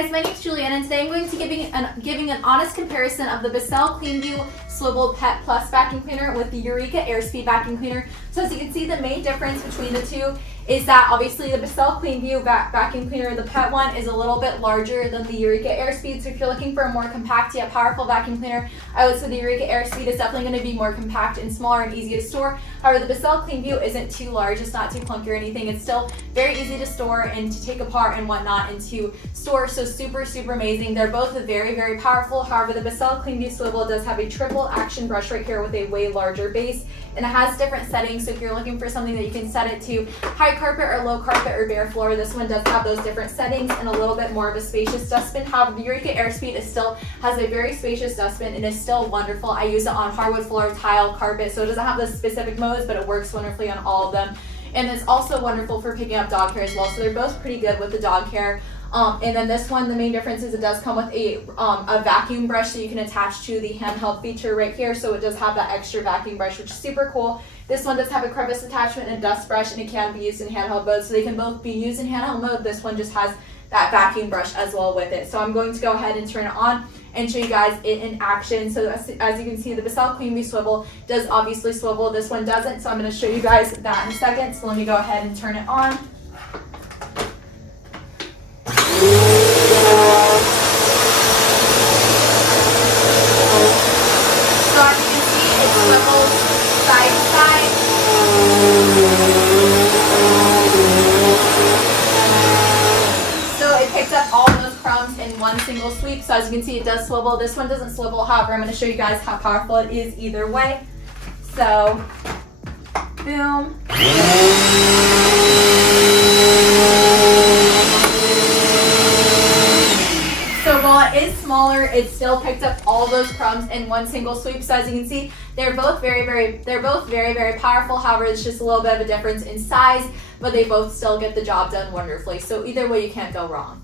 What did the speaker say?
guys, my name is Julianne, and today I'm going to be giving an honest comparison of the Bissell CleanView Swivel Pet Plus vacuum cleaner with the Eureka AirSpeed vacuum cleaner. So as you can see, the main difference between the two is that obviously the Bissell CleanView vacuum cleaner, the pet one, is a little bit larger than the Eureka AirSpeed. So if you're looking for a more compact yet powerful vacuum cleaner, I would say the Eureka AirSpeed is definitely going to be more compact and smaller and easy to store. However, the Bissell CleanView isn't too large, it's not too clunky or anything. It's still very easy to store and to take apart and whatnot and to store. So super amazing. They're both very, very powerful. However, the Bissell CleanView Swivel does have a triple action brush right here with a way larger base, and it has different settings. So if you're looking for something that you can set it to high carpet or low carpet or bare floor, this one does have those different settings and a little bit more of a spacious dustbin. However, the Eureka AirSpeed still has a very spacious dustbin and is still wonderful. I use it on hardwood floor, tile, carpet, so it doesn't have the specific modes, but it works wonderfully on all of them. And it's also wonderful for picking up dog hair as well. So they're both pretty good with the dog hair. And then this one, the main difference is it does come with a vacuum brush that you can attach to the handheld feature right here. So it does have that extra vacuum brush, which is super cool. This one does have a crevice attachment and a dust brush, and it can be used in handheld mode. So they can both be used in handheld mode. This one just has that vacuum brush as well with it. So I'm going to go ahead and turn it on and show you guys it in action. So as you can see, the Bissell CleanView Swivel does obviously swivel. This one doesn't. So I'm going to show you guys that in a second. So let me go ahead and turn it on. Side to side. So it picks up all those crumbs in one single sweep. So as you can see, it does swivel. This one doesn't swivel. However, I'm going to show you guys how powerful it is either way. So, boom. So while it is smaller, it still picked up all those crumbs in one single sweep. So as you can see, they're both very powerful. However, it's just a little bit of a difference in size, but they both still get the job done wonderfully. So either way, you can't go wrong.